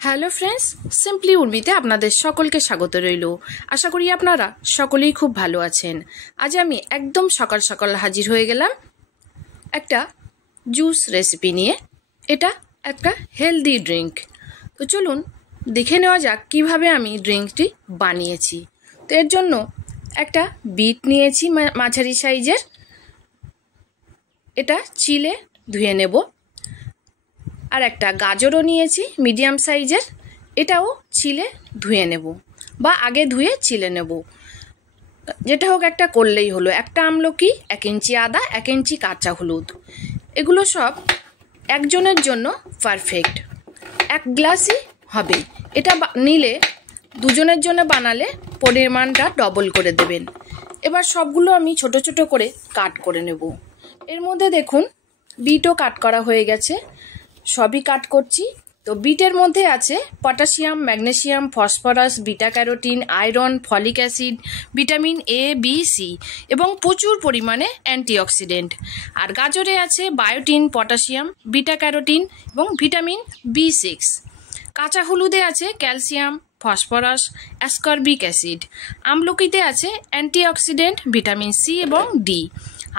Hello friends, simply উর্মিতে আপনাদের সকলকে স্বাগত রইল। আশা করি আপনারা সকলেই খুব ভালো আছেন। আজ আমি একদম সকাল সকাল হাজির হয়ে গেলাম একটা জুস রেসিপি নিয়ে। এটা একটা হেলদি ড্রিঙ্ক। তো চলুন দেখে নেওয়া যাক কিভাবে আমি ড্রিঙ্কটি বানিয়েছি। তো এর জন্য একটা বিট নিয়েছি মাঝারি সাইজের, এটা চিলে ধুয়ে নেব। আর একটা গাজরও নিয়েছি মিডিয়াম সাইজের, এটাও ছিলে ধুয়ে নেব বা আগে ধুয়ে ছিলে নেব, যেটা হোক একটা করলেই হলো। একটা আমলকি, 1 ইঞ্চি আদা, 1 ইঞ্চি কাঁচা হলুদ, এগুলো সব একজনের জন্য পারফেক্ট। 1 গ্লাসই হবে। এটা নিলে দুজনের জন্য বানালে পরিমাণটা ডবল করে দেবেন। এবার সবগুলো আমি ছোট ছোট করে কাট করে নেব। এর মধ্যে দেখুন বিটও কাট করা হয়ে গেছে, সবই কাট করছি। তো বিটের মধ্যে আছে potassium, magnesium, phosphorus, beta carotene, iron, folic acid, vitamin A, B, C এবং প্রচুর পরিমাণে অ্যান্টিঅক্সিডেন্ট। আর গাজরে আছে বায়োটিন, পটাশিয়াম, বিটা ক্যারোটিন এবং ভিটামিন B6। কাঁচা হলুদে আছে ক্যালসিয়াম, ফসফরাস, অ্যাসকর্বিক অ্যাসিড। আমলকিতে আছে অ্যান্টিঅক্সিডেন্ট, ভিটামিন সি এবং ডি।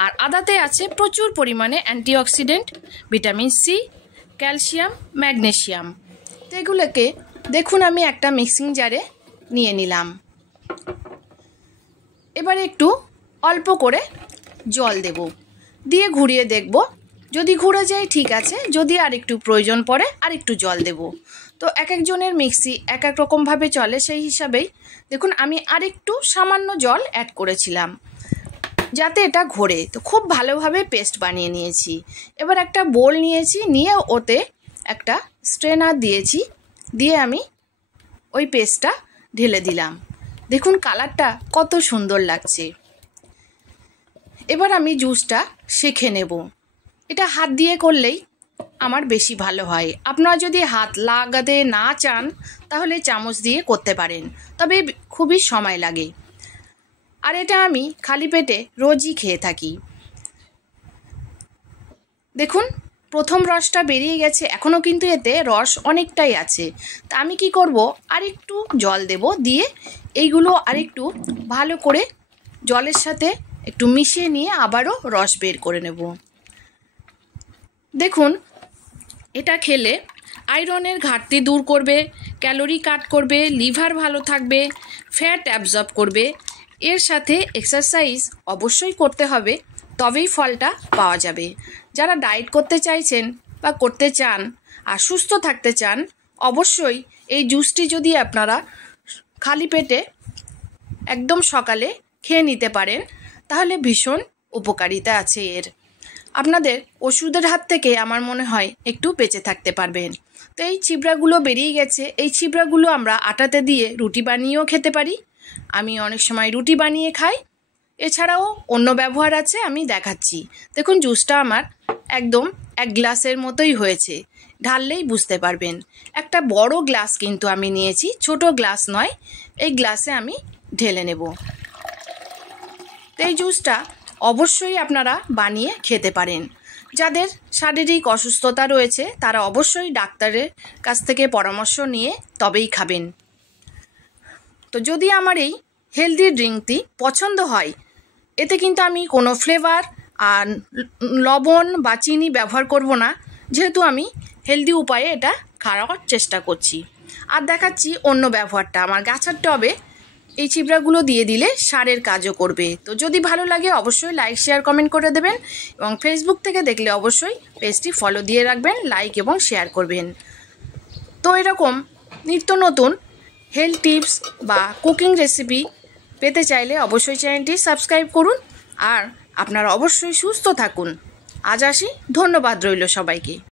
আর আদাতে আছে প্রচুর পরিমাণে antioxidant, vitamin C, calcium, magnesium. তো এগুলোকে দেখুন আমি একটা মিক্সিং জারে নিয়ে নিলাম। এবারে একটু অল্প করে জল দেব, দিয়ে ঘুরিয়ে দেখব। যদি ঘুরে যায় ঠিক আছে, যদি আর একটু প্রয়োজন পড়ে আর একটু জল দেব। তো এক একজনের মিক্সি এক এক রকমভাবে চলে, সেই হিসাবেই দেখুন আমি আর একটু সামান্য জল অ্যাড করেছিলাম যাতে এটা ঘোরে। তো খুব ভালোভাবে পেস্ট বানিয়ে নিয়েছি। এবার একটা বোল নিয়েছি, নিয়ে ওতে একটা স্ট্রেনার দিয়েছি, দিয়ে আমি ওই পেস্টটা ঢেলে দিলাম। দেখুন কালারটা কত সুন্দর লাগছে। এবার আমি জুসটা সেঁকে নেব। এটা হাত দিয়ে করলেই আমার বেশি ভালো হয়। আপনারা যদি হাত লাগাতে না চান তাহলে চামচ দিয়ে করতে পারেন, তবে খুবই সময় লাগে। আর এটা আমি খালি পেটে রোজই খেয়ে থাকি। দেখুন প্রথম রসটা বেরিয়ে গেছে, এখনও কিন্তু এতে রস অনেকটাই আছে। তা আমি কি করব, আর একটু জল দেব, দিয়ে এইগুলো আর একটু ভালো করে জলের সাথে একটু মিশিয়ে নিয়ে আবারও রস বের করে নেব। দেখুন এটা খেলে আয়রনের ঘাটতি দূর করবে, ক্যালোরি কাট করবে, লিভার ভালো থাকবে, ফ্যাট অ্যাবজর্ব করবে। এর সাথে এক্সারসাইজ অবশ্যই করতে হবে, তবেই ফলটা পাওয়া যাবে। যারা ডায়েট করতে চাইছেন বা করতে চান আর সুস্থ থাকতে চান, অবশ্যই এই জুসটি যদি আপনারা খালি পেটে একদম সকালে খেয়ে নিতে পারেন তাহলে ভীষণ উপকারিতা আছে এর। আপনাদের ওষুধের হাত থেকে আমার মনে হয় একটু বেঁচে থাকতে পারবেন। তো এই ছিবড়াগুলো বেরিয়ে গেছে, এই ছিবড়াগুলো আমরা আটাতে দিয়ে রুটি বানিয়েও খেতে পারি। আমি অনেক সময় রুটি বানিয়ে খাই। এছাড়াও অন্য ব্যবহার আছে, আমি দেখাচ্ছি। দেখুন জুসটা আমার একদম 1 গ্লাসের মতোই হয়েছে, ঢাললেই বুঝতে পারবেন। একটা বড় গ্লাস কিন্তু আমি নিয়েছি, ছোট গ্লাস নয়। এই গ্লাসে আমি ঢেলে নেব। তো এই জুসটা অবশ্যই আপনারা বানিয়ে খেতে পারেন। যাদের শারীরিক অসুস্থতা রয়েছে তারা অবশ্যই ডাক্তারের কাছ থেকে পরামর্শ নিয়ে তবেই খাবেন। তো যদি আমার এই হেলদি ড্রিঙ্কটি পছন্দ হয়, এতে কিন্তু আমি কোনো ফ্লেভার আর লবণ বা চিনি ব্যবহার করব না, যেহেতু আমি হেলদি উপায়ে এটা খাওয়ার চেষ্টা করছি। আর দেখাচ্ছি অন্য ব্যবহারটা। আমার গাছের টবে এই ছিবড়াগুলো দিয়ে দিলে সারের কাজও করবে। তো যদি ভালো লাগে অবশ্যই লাইক, শেয়ার, কমেন্ট করে দেবেন এবং ফেসবুক থেকে দেখলে অবশ্যই পেজটি ফলো দিয়ে রাখবেন, লাইক এবং শেয়ার করবেন। তো এরকম নিত্য নতুন হেলথ টিপস বা কুকিং রেসিপি পেতে চাইলে অবশ্যই চ্যানেলটি সাবস্ক্রাইব করুন। আর আপনারা অবশ্যই সুস্থ থাকুন। আজ আসি, ধন্যবাদ রইল সবাইকে।